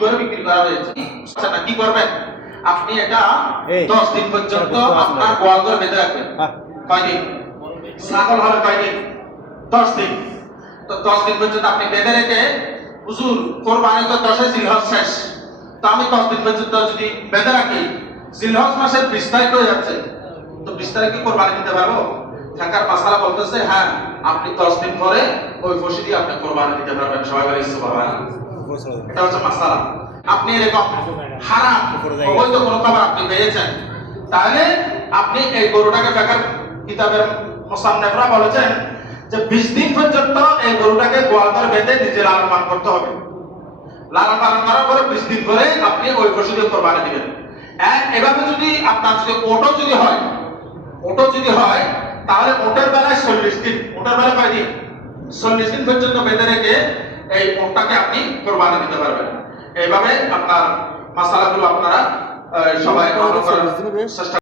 করে বিক্রি করা হয়েছে। আচ্ছা, কি করবেন আপনি? এটা 10 দিন পর্যন্ত আপনার গোয়াল ঘরে বেঁধে রাখবেন। কয়দিন? ছাগল হলে কয়দিন? 10 দিন। তো 10 দিন পর্যন্ত আপনি বেঁধে রেখে, হুজুর কোরবানি তো 10 জিলহজ শেষ, তো আমি 10 দিন পর্যন্ত যদি বেঁধে রাখি, জিলহজ মাসের 20 তারিখ হয়ে যাচ্ছে, তো 20 তারিখে কোরবানি দিতে পারবো? থাকার মাসালা বলতেছে হ্যাঁ, আপনি 10 দিন পরে ওই পশু দিয়ে আপনি কোরবানি দিতে পারবেন। সবাই বলে সুবহানাল্লাহ। এটা হচ্ছে মাসালা। আপনি এরকম হারাম অবৈধ কোনো খাবার আপনি পেয়েছেন, তাহলে আপনি এই গরুটাকে ফিকহ কিতাবের মুসান্নিফরা বলেছেন যে 20 দিন পর্যন্ত এই গরুটাকে গোয়াল ঘরে বেঁধে নিজে লালন পালন করতে হবে। লালন পালন করার পরে 20 দিন পরে আপনি ওই পশু দিয়ে কোরবানি দিবেন। এভাবে যদি আপনার যদি ওটো যদি হয় তাহলে ওটের বেলায় 40 দিন, ওটের বেলায় কয় দিন? 40 দিন পর্যন্ত বেঁধে রেখে এই ওটটাকে আপনি কোরবানি দিতে পারবেন। এইভাবে আপনার মাসালাগুলো আপনারা সবাই পালন করার চেষ্টা